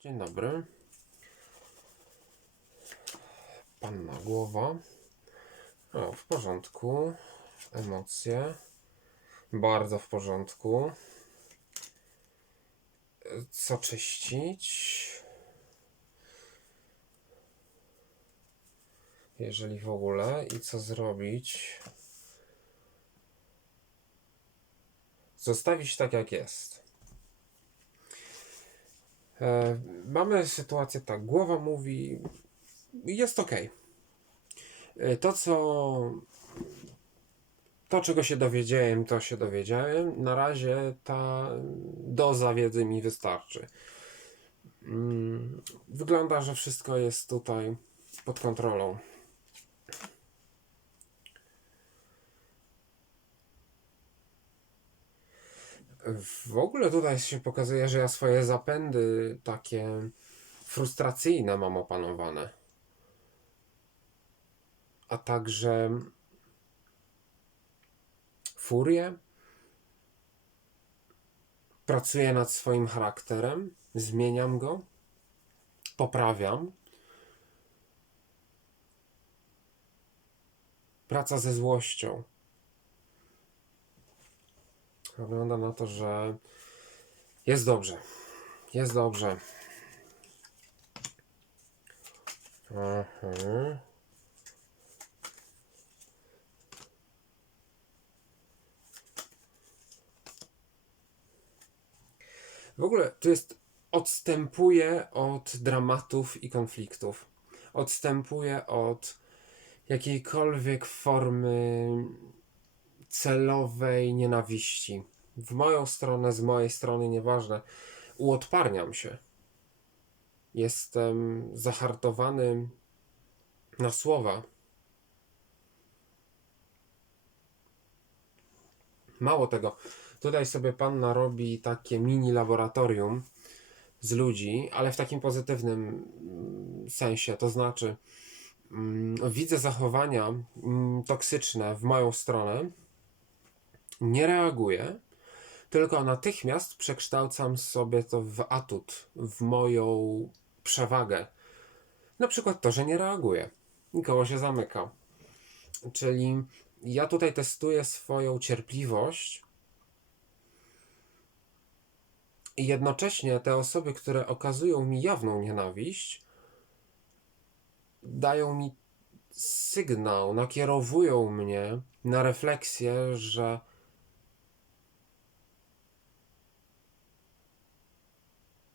Dzień dobry. Panna głowa. O, w porządku. Emocje. Bardzo w porządku. Co czyścić? Jeżeli w ogóle. I co zrobić? Zostawić tak jak jest. E, mamy sytuację tak, głowa mówi, jest ok. To, co. To, czego się dowiedziałem, to się dowiedziałem. Na razie ta doza wiedzy mi wystarczy. Mm, Wygląda, że wszystko jest tutaj pod kontrolą. W ogóle tutaj się pokazuje, że ja swoje zapędy takie frustracyjne mam opanowane. A także furię. Pracuję nad swoim charakterem, zmieniam go, poprawiam. Praca ze złością. Wygląda na to, że jest dobrze. Jest dobrze. Mhm. W ogóle tu jest odstępuje od dramatów i konfliktów. Odstępuje od jakiejkolwiek formy celowej nienawiści. W moją stronę, z mojej strony, nieważne. Uodparniam się. Jestem zahartowany na słowa. Mało tego, tutaj sobie panna robi takie mini laboratorium z ludzi, ale w takim pozytywnym mm, sensie. To znaczy, mm, widzę zachowania mm, toksyczne w moją stronę, nie reaguję, tylko natychmiast przekształcam sobie to w atut, w moją przewagę. Na przykład to, że nie reaguję. Nikogo się zamyka. Czyli ja tutaj testuję swoją cierpliwość i jednocześnie te osoby, które okazują mi jawną nienawiść, dają mi sygnał, nakierowują mnie na refleksję, że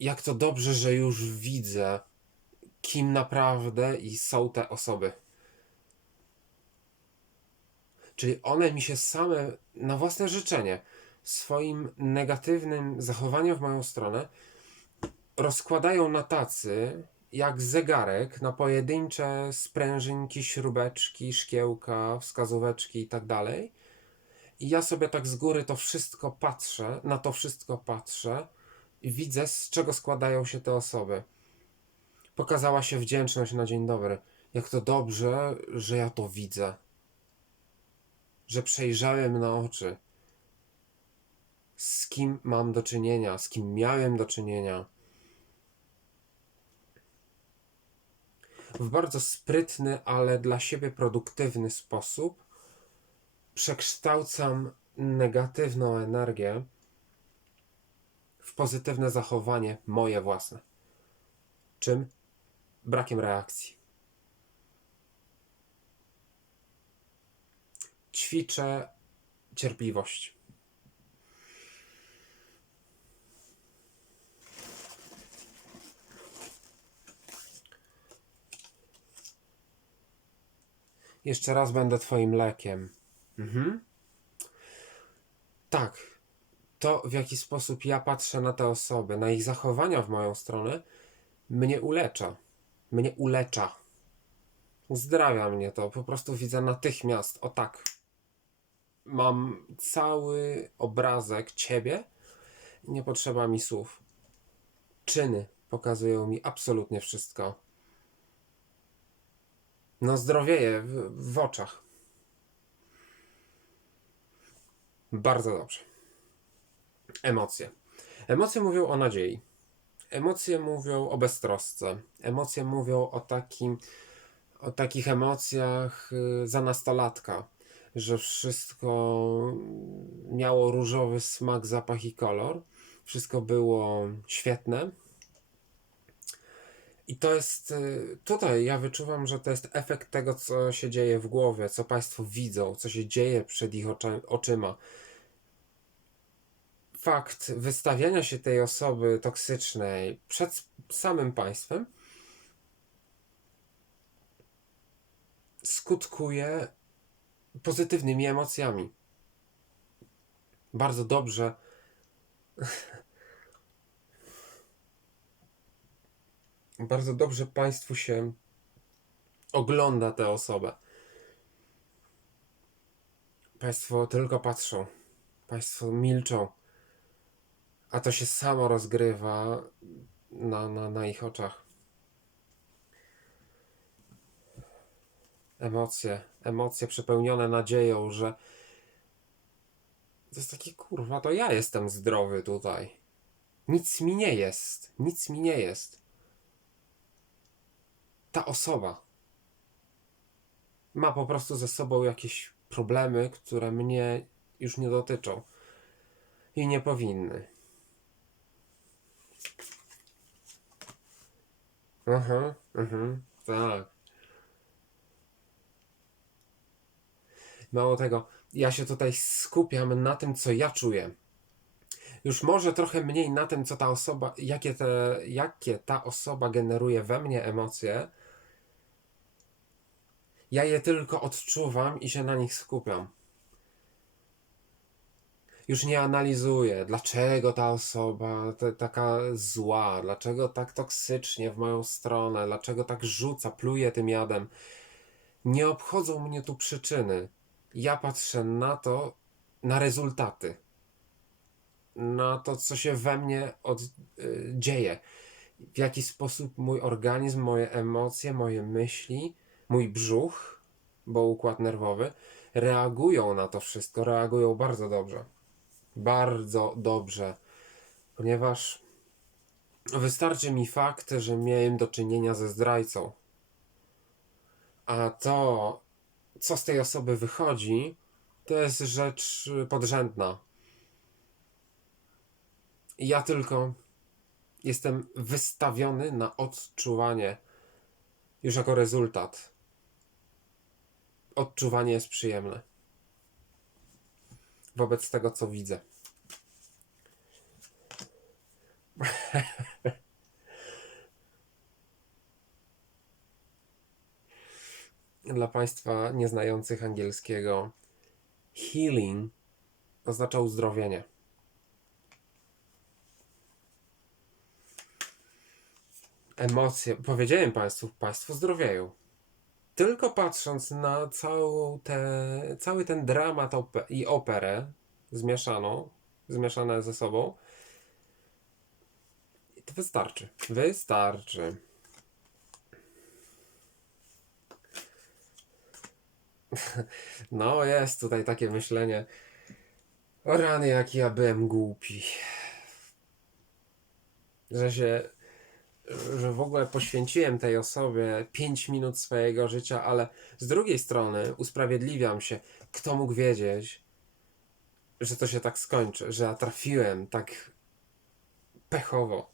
jak to dobrze, że już widzę, kim naprawdę i są te osoby. Czyli one mi się same na własne życzenie, swoim negatywnym zachowaniem w moją stronę, rozkładają na tacy, jak zegarek, na pojedyncze sprężynki, śrubeczki, szkiełka, wskazóweczki i tak dalej. I ja sobie tak z góry to wszystko patrzę, na to wszystko patrzę widzę, z czego składają się te osoby. Pokazała się wdzięczność na dzień dobry. Jak to dobrze, że ja to widzę. Że przejrzałem na oczy. Z kim mam do czynienia, z kim miałem do czynienia. W bardzo sprytny, ale dla siebie produktywny sposób przekształcam negatywną energię w pozytywne zachowanie moje własne. Czym? Brakiem reakcji. Ćwiczę cierpliwość. Jeszcze raz będę Twoim lekiem. Mhm. Tak, to w jaki sposób ja patrzę na te osoby, na ich zachowania w moją stronę, mnie ulecza. Mnie ulecza. Uzdrawia mnie to. Po prostu widzę natychmiast. O tak. Mam cały obrazek ciebie. Nie potrzeba mi słów. Czyny pokazują mi absolutnie wszystko. No zdrowieje w, w oczach. Bardzo dobrze. Emocje. Emocje mówią o nadziei. Emocje mówią o beztrosce. Emocje mówią o takim, o takich emocjach y, za nastolatka, że wszystko miało różowy smak, zapach i kolor. Wszystko było świetne. I to jest y, tutaj, ja wyczuwam, że to jest efekt tego, co się dzieje w głowie, co Państwo widzą, co się dzieje przed ich oczy, oczyma. Fakt wystawiania się tej osoby toksycznej przed samym Państwem skutkuje pozytywnymi emocjami. Bardzo dobrze. Bardzo dobrze Państwu się ogląda tę osobę. Państwo tylko patrzą. Państwo milczą. A to się samo rozgrywa na, na, na ich oczach. Emocje, emocje przepełnione nadzieją, że to jest takie kurwa, to ja jestem zdrowy tutaj. Nic mi nie jest, nic mi nie jest. Ta osoba ma po prostu ze sobą jakieś problemy, które mnie już nie dotyczą i nie powinny. Aha, mhm, tak. Mało tego, ja się tutaj skupiam na tym, co ja czuję. Już może trochę mniej na tym, co ta osoba, jakie, te, jakie ta osoba generuje we mnie emocje. Ja je tylko odczuwam i się na nich skupiam. Już nie analizuję, dlaczego ta osoba te, taka zła, dlaczego tak toksycznie w moją stronę, dlaczego tak rzuca, pluje tym jadem. Nie obchodzą mnie tu przyczyny. Ja patrzę na to, na rezultaty. Na to, co się we mnie od, y, dzieje. W jaki sposób mój organizm, moje emocje, moje myśli, mój brzuch, bo układ nerwowy, reagują na to wszystko, reagują bardzo dobrze. Bardzo dobrze, ponieważ wystarczy mi fakt, że miałem do czynienia ze zdrajcą. A to, co z tej osoby wychodzi, to jest rzecz podrzędna. Ja tylko jestem wystawiony na odczuwanie już jako rezultat. Odczuwanie jest przyjemne wobec tego, co widzę. Dla Państwa nieznających angielskiego, healing oznacza uzdrowienie. Emocje, powiedziałem Państwu, Państwo zdrowieją. Tylko patrząc na całą te, cały ten dramat ope- i operę zmieszaną, zmieszane ze sobą, to wystarczy. Wystarczy. No, jest tutaj takie myślenie. O rany, jaki ja byłem głupi. Że się. Że w ogóle poświęciłem tej osobie 5 minut swojego życia, ale z drugiej strony usprawiedliwiam się. Kto mógł wiedzieć, że to się tak skończy, że ja trafiłem tak pechowo.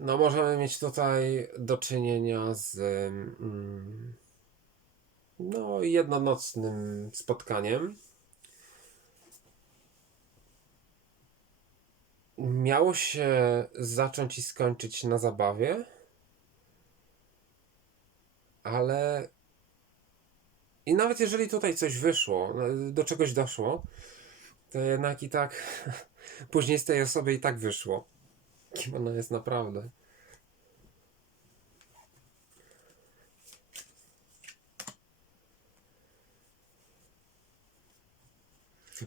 No, możemy mieć tutaj do czynienia z mm, no, jednonocnym spotkaniem. Miało się zacząć i skończyć na zabawie, ale i nawet jeżeli tutaj coś wyszło, do czegoś doszło, to jednak i tak później z tej osoby i tak wyszło kim ona jest naprawdę.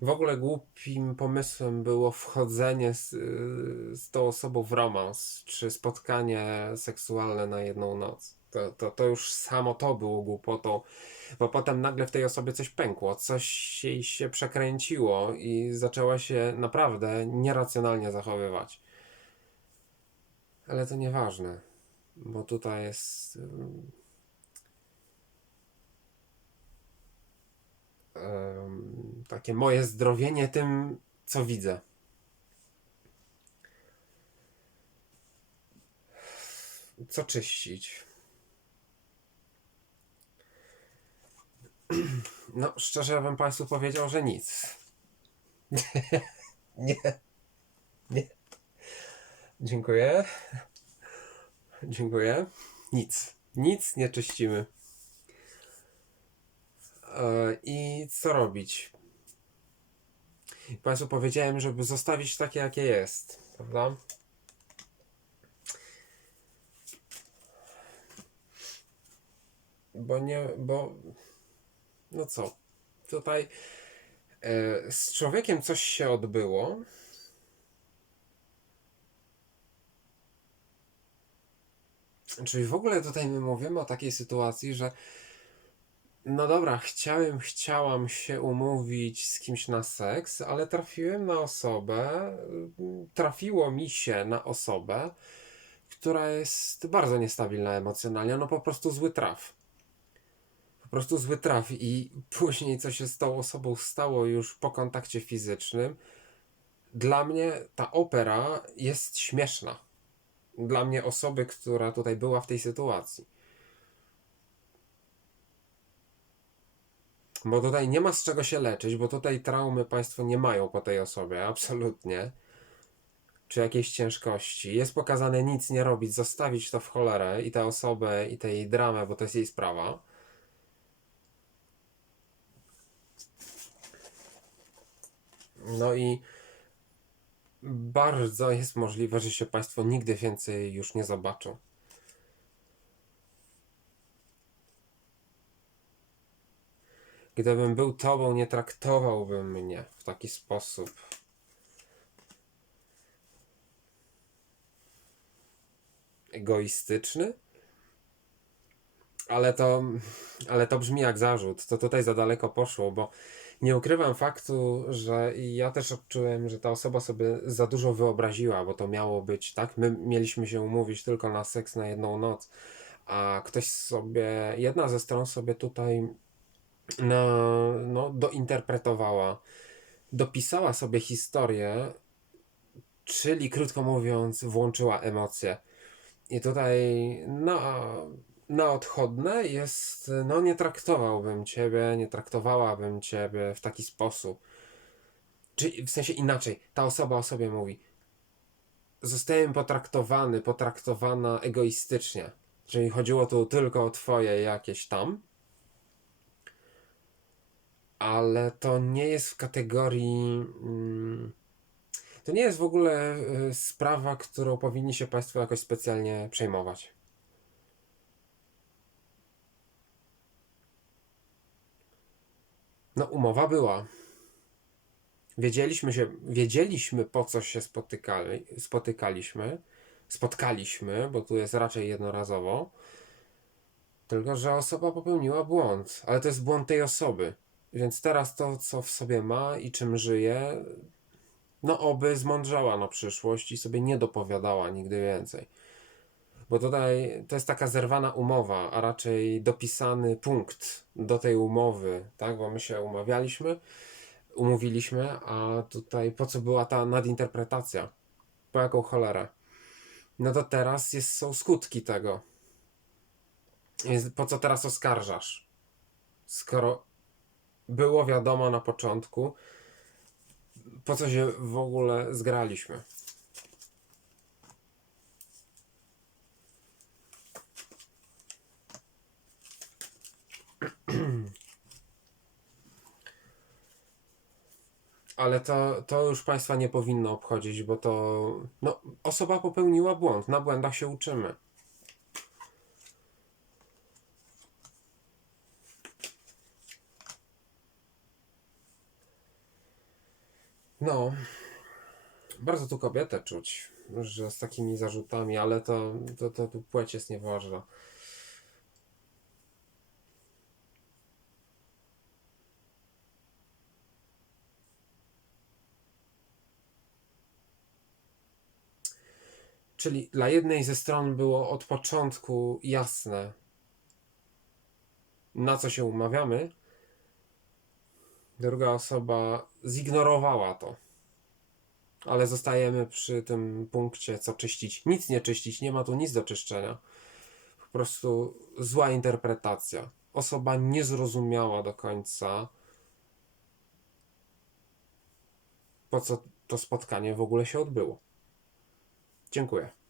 W ogóle głupim pomysłem było wchodzenie z, z tą osobą w romans, czy spotkanie seksualne na jedną noc. To, to, to już samo to było głupotą, bo potem nagle w tej osobie coś pękło, coś jej się przekręciło i zaczęła się naprawdę nieracjonalnie zachowywać. Ale to nieważne, bo tutaj jest. takie moje zdrowienie tym, co widzę. Co czyścić? No, szczerze bym Państwu powiedział, że nic. Nie. Nie. Dziękuję. Dziękuję. Nic. Nic nie czyścimy. E, I co robić? Państwu powiedziałem, żeby zostawić takie, jakie jest, prawda? Bo nie, bo no co? Tutaj e, z człowiekiem coś się odbyło. Czyli w ogóle tutaj my mówimy o takiej sytuacji, że no dobra, chciałem, chciałam się umówić z kimś na seks, ale trafiłem na osobę, trafiło mi się na osobę, która jest bardzo niestabilna emocjonalnie, no po prostu zły traf. Po prostu zły traf i później co się z tą osobą stało już po kontakcie fizycznym, dla mnie ta opera jest śmieszna. Dla mnie osoby, która tutaj była w tej sytuacji. Bo tutaj nie ma z czego się leczyć, bo tutaj traumy Państwo nie mają po tej osobie, absolutnie. Czy jakiejś ciężkości. Jest pokazane nic nie robić, zostawić to w cholerę i tę osobę, i tę jej dramę, bo to jest jej sprawa. No i bardzo jest możliwe, że się Państwo nigdy więcej już nie zobaczą. Gdybym był tobą, nie traktowałbym mnie w taki sposób. Egoistyczny? Ale to, ale to brzmi jak zarzut. To tutaj za daleko poszło, bo nie ukrywam faktu, że ja też odczułem, że ta osoba sobie za dużo wyobraziła, bo to miało być tak. My mieliśmy się umówić tylko na seks na jedną noc, a ktoś sobie, jedna ze stron sobie tutaj no, no, dointerpretowała, dopisała sobie historię, czyli krótko mówiąc, włączyła emocje. I tutaj na, na odchodne jest, no nie traktowałbym ciebie, nie traktowałabym ciebie w taki sposób. Czyli w sensie inaczej, ta osoba o sobie mówi, zostałem potraktowany, potraktowana egoistycznie. Czyli chodziło tu tylko o twoje jakieś tam ale to nie jest w kategorii. mm, To nie jest w ogóle y, sprawa, którą powinni się Państwo jakoś specjalnie przejmować. No, umowa była. Wiedzieliśmy się, wiedzieliśmy po co się spotykali, spotykaliśmy, spotkaliśmy, bo tu jest raczej jednorazowo. Tylko, że osoba popełniła błąd, ale to jest błąd tej osoby. Więc teraz to, co w sobie ma i czym żyje, no oby zmądrzała na przyszłość i sobie nie dopowiadała nigdy więcej. Bo tutaj to jest taka zerwana umowa, a raczej dopisany punkt do tej umowy, tak? Bo my się umawialiśmy, umówiliśmy, a tutaj po co była ta nadinterpretacja? Po jaką cholerę? No to teraz jest, są skutki tego. Jest, po co teraz oskarżasz? Skoro było wiadomo na początku, po co się w ogóle zgraliśmy. Ale to, to już Państwa nie powinno obchodzić, bo to no, osoba popełniła błąd. Na błędach się uczymy. No, bardzo tu kobietę czuć, że z takimi zarzutami, ale to, to, to tu płeć jest nieważna. Czyli dla jednej ze stron było od początku jasne, na co się umawiamy, druga osoba zignorowała to. Ale zostajemy przy tym punkcie, co czyścić. Nic nie czyścić, nie ma tu nic do czyszczenia. Po prostu zła interpretacja. Osoba nie zrozumiała do końca, po co to spotkanie w ogóle się odbyło. Dziękuję.